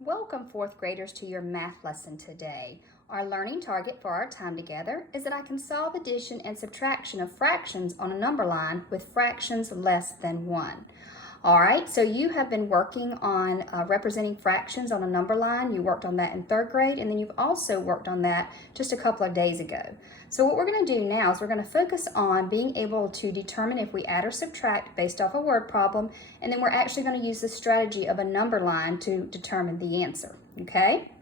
Welcome, fourth graders, to your math lesson today. Our learning target for our time together is that I can solve addition and subtraction of fractions on a number line with fractions less than 1. All right, so you have been working on representing fractions on a number line. You worked on that in third grade, and then you've also worked on that just a couple of days ago. So what we're going to do now is we're going to focus on being able to determine if we add or subtract based off a word problem, and then we're actually going to use the strategy of a number line to determine the answer, okay?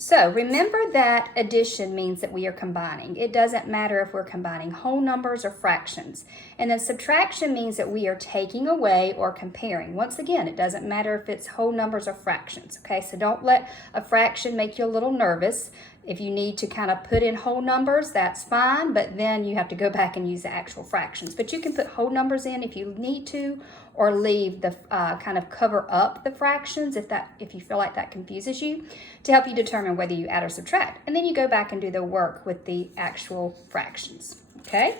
So remember that addition means that we are combining. It doesn't matter if we're combining whole numbers or fractions. And then subtraction means that we are taking away or comparing. Once again, it doesn't matter if it's whole numbers or fractions, okay? So don't let a fraction make you a little nervous. If you need to kind of put in whole numbers, that's fine, but then you have to go back and use the actual fractions. But you can put whole numbers in if you need to, or leave the kind of cover up the fractions if you feel like that confuses you, to help you determine whether you add or subtract. And then you go back and do the work with the actual fractions, okay?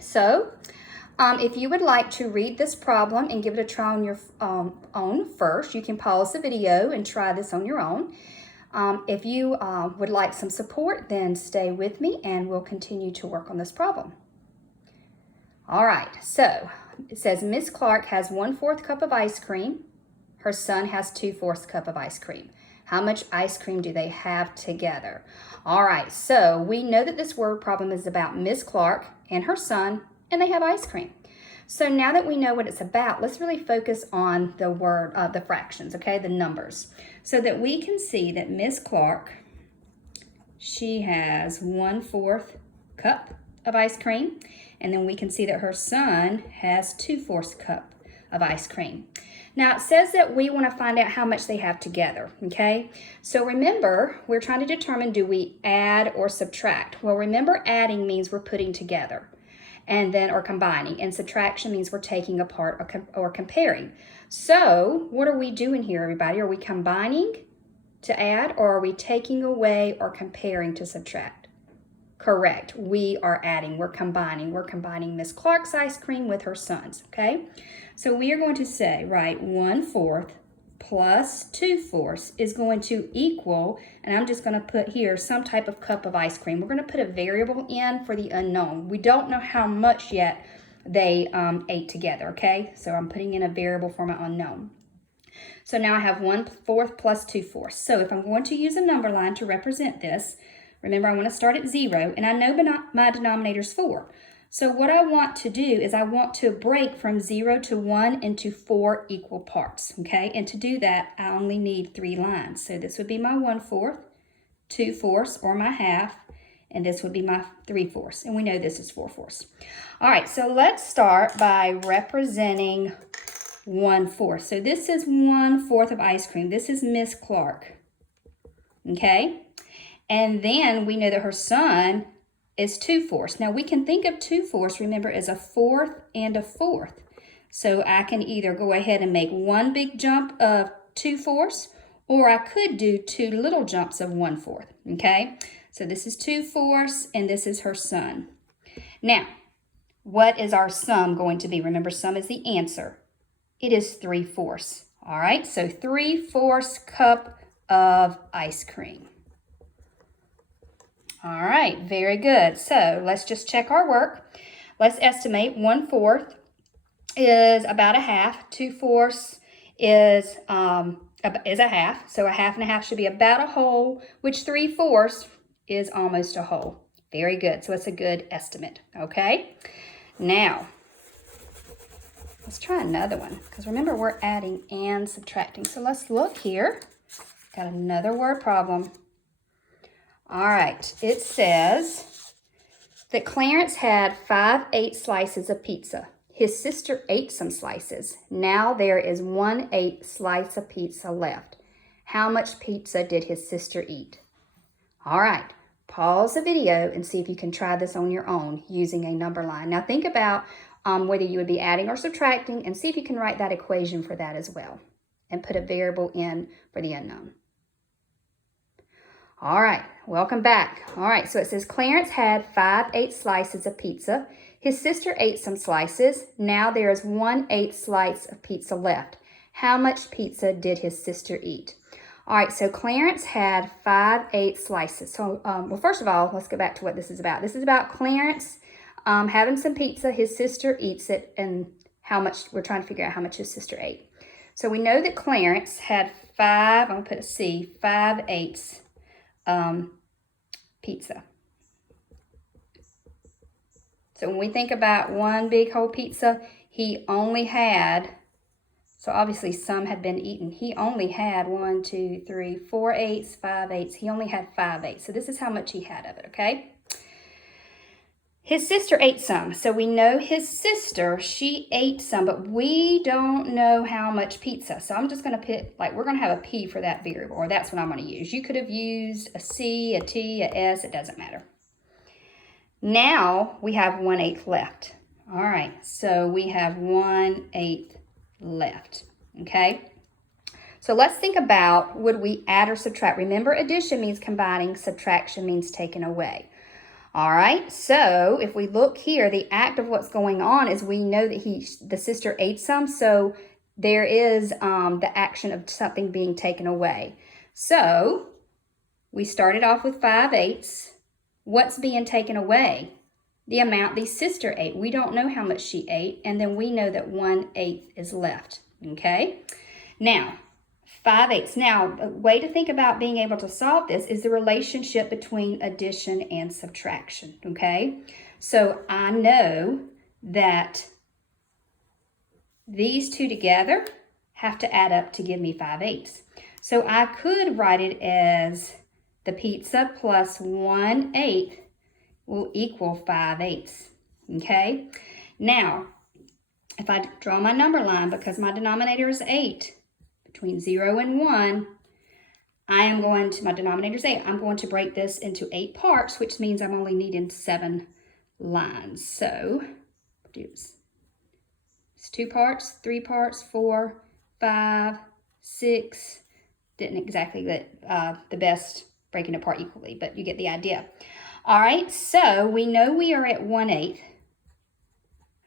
So if you would like to read this problem and give it a try on your own first, you can pause the video and try this on your own. If you would like some support, then stay with me and we'll continue to work on this problem. All right, so it says Miss Clark has 1/4 cup of ice cream. Her son has 2/4 cup of ice cream. How much ice cream do they have together? All right, so we know that this word problem is about Miss Clark and her son, and they have ice cream. So now that we know what it's about, let's really focus on the word, the fractions, okay, the numbers, so that we can see that Miss Clark, she has 1/4 cup of ice cream, and then we can see that her son has 2/4 cup of ice cream. Now it says that we want to find out how much they have together, okay? So remember, we're trying to determine, do we add or subtract? Well, remember, adding means we're putting together, and then or combining, and subtraction means we're taking apart or comparing. So what are we doing here, everybody? Are we combining to add, or are we taking away or comparing to subtract? Correct, we are adding, we're combining. We're combining Miss Clark's ice cream with her son's, okay? So we are going to say, right, 1/4 plus 2/4 is going to equal, and I'm just going to put here some type of cup of ice cream. We're going to put a variable in for the unknown. We don't know how much yet they ate together, okay? So I'm putting in a variable for my unknown. So now I have 1/4 plus 2/4. So if I'm going to use a number line to represent this, remember I want to start at 0, and I know my denominator is 4. So what I want to do is I want to break from 0 to 1 into 4 equal parts, okay? And to do that, I only need 3 lines. So this would be my 1/4, 2/4, or my half, and this would be my 3/4. And we know this is 4/4. All right, so let's start by representing 1/4. So this is 1/4 of ice cream. This is Miss Clark, okay? And then we know that her son is 2/4. Now we can think of 2/4, remember, as a fourth and a fourth. So I can either go ahead and make one big jump of 2/4, or I could do 2 little jumps of 1/4, okay? So this is 2/4, and this is her son. Now, what is our sum going to be? Remember, sum is the answer. It is 3/4. All right, so 3/4 cup of ice cream. All right, very good. So let's just check our work. Let's estimate 1/4 is about a half. 2/4 is a half. So a half and a half should be about a whole, which 3/4 is almost a whole. Very good. So it's a good estimate. Okay. Now, let's try another one, because remember, we're adding and subtracting. So let's look here. Got another word problem. All right, it says that Clarence had 5/8 slices of pizza. His sister ate some slices. Now there is 1/8 slice of pizza left. How much pizza did his sister eat? All right, pause the video and see if you can try this on your own using a number line. Now think about whether you would be adding or subtracting, and see if you can write that equation for that as well, and put a variable in for the unknown. All right, welcome back. All right, so it says Clarence had 5/8 slices of pizza. His sister ate some slices. Now there is 1/8 slice of pizza left. How much pizza did his sister eat? All right, so Clarence had 5/8 slices. So, well, first of all, let's go back to what this is about. This is about Clarence having some pizza. His sister eats it, and how much, we're trying to figure out how much his sister ate. So we know that Clarence had I'm going to put a C, 5/8 pizza. So when we think about one big whole pizza, he only had, so obviously some had been eaten. He only had 1, 2, 3, 4 eighths, 5 eighths. He only had 5 eighths. So this is how much he had of it, okay? His sister ate some. So we know his sister, she ate some, but we don't know how much pizza. So I'm just going to put, like, we're going to have a P for that variable, or that's what I'm going to use. You could have used a C, a T, a S. It doesn't matter. Now we have 1/8 left. All right, so we have 1/8 left, okay? So let's think about, would we add or subtract? Remember, addition means combining, subtraction means taking away. All right, so if we look here, the act of what's going on is we know that the sister ate some, so there is the action of something being taken away. So we started off with 5/8. What's being taken away? The amount the sister ate. We don't know how much she ate, and then we know that 1/8 is left, okay? Now, 5/8. Now, a way to think about being able to solve this is the relationship between addition and subtraction, okay? So I know that these two together have to add up to give me 5/8. So I could write it as the pizza plus 1/8 will equal 5/8, okay? Now, if I draw my number line, because my denominator is 8, between 0 and 1, my denominator is 8. I'm going to break this into 8 parts, which means I'm only needing 7 lines. So, it's 2 parts, 3 parts, 4, 5, 6. Didn't exactly get the best breaking it apart equally, but you get the idea. All right, so we know we are at 1/8.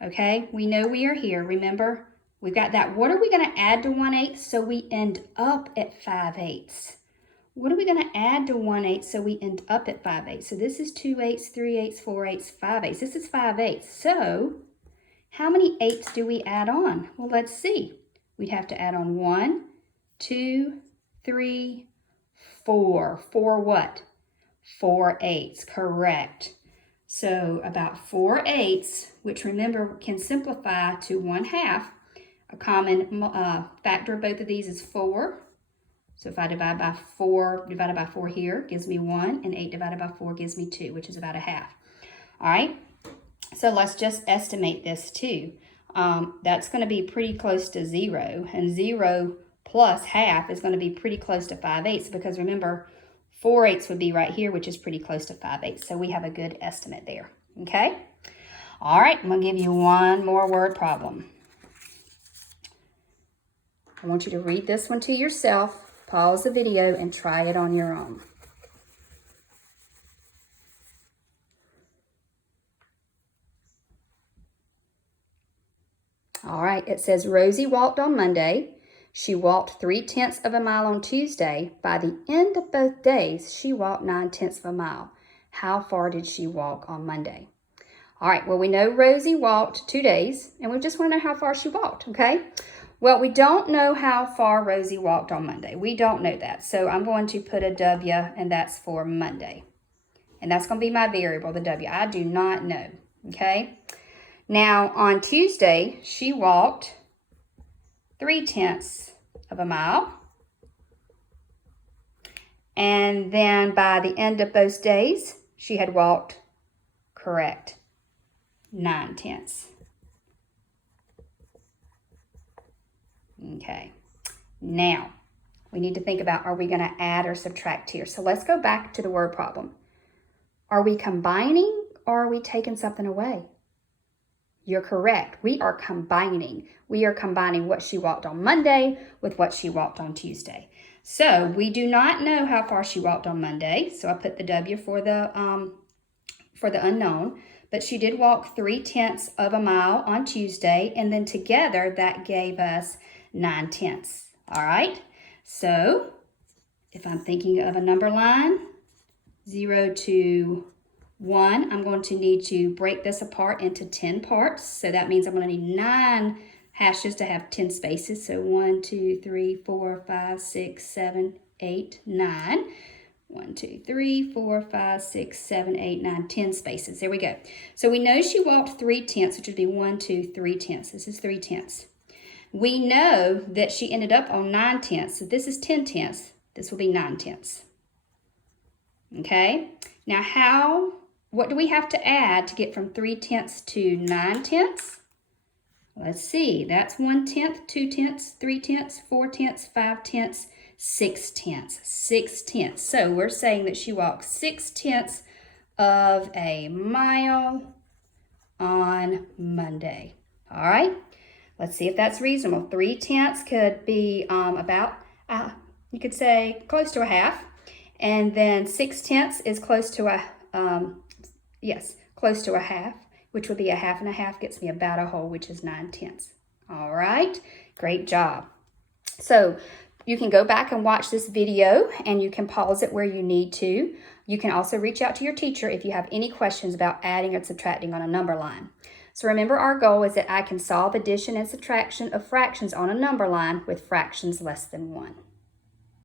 Okay, we know we are here. Remember, we've got that. What are we going to add to 1/8 so we end up at 5/8? What are we going to add to 1/8 so we end up at 5/8? So this is 2/8, 3/8, 4/8, 5/8. This is 5/8. So how many 8s do we add on? Well, let's see. We'd have to add on 1, 2, 3, 4. 4 what? 4 8s, correct. So about 4 8s, which remember can simplify to 1/2. A common factor of both of these is 4. So if I divide by 4, divided by 4 here, gives me 1, and 8 divided by 4 gives me 2, which is about 1/2. All right, so let's just estimate this too. That's going to be pretty close to 0, and 0 plus 1/2 is going to be pretty close to 5/8, because remember, 4 8s would be right here, which is pretty close to 5/8. So we have a good estimate there, okay? All right, I'm going to give you one more word problem. I want you to read this one to yourself, pause the video, and try it on your own. All right, it says Rosie walked on Monday. She walked 3/10 of a mile on Tuesday. By the end of both days, she walked 9/10 of a mile. How far did she walk on Monday? All right, well, we know Rosie walked 2 days, and we just want to know how far she walked, okay? Well, we don't know how far Rosie walked on Monday. We don't know that. So I'm going to put a W, and that's for Monday. And that's going to be my variable, the W. I do not know, okay? Now, on Tuesday, she walked 3/10 of a mile. And then by the end of both days, she had walked, correct, 9/10. Okay, now we need to think about, are we going to add or subtract here? So let's go back to the word problem. Are we combining or are we taking something away? You're correct. We are combining. We are combining what she walked on Monday with what she walked on Tuesday. So we do not know how far she walked on Monday. So I put the W for the unknown. But she did walk 3/10 of a mile on Tuesday, and then together that gave us 9/10. All right. So If I'm thinking of a number line, 0 to 1, I'm going to need to break this apart into 10 parts. So that means I'm going to need 9 hashes to have 10 spaces. So 1, 2, 3, 4, 5, 6, 7, 8, 9. 1, 2, 3, 4, 5, 6, 7, 8, 9, 10 spaces. There we go. So we know she walked 3/10, which would be 1, 2, 3/10. This is 3/10. We know that she ended up on 9/10. So this is 10/10. This will be 9/10. Okay. Now what do we have to add to get from 3/10 to 9/10? Let's see. That's 1/10, 2/10, 3/10, 4/10, 5/10, 6/10. 6/10. So we're saying that she walked 6/10 of a mile on Monday. All right. Let's see if that's reasonable. 3/10 could be about, you could say close to a half. And then 6/10 is close to a, close to a half, which would be a half and a half, gets me about a whole, which is 9/10. All right, great job. So you can go back and watch this video and you can pause it where you need to. You can also reach out to your teacher if you have any questions about adding or subtracting on a number line. So remember, our goal is that I can solve addition and subtraction of fractions on a number line with fractions less than 1.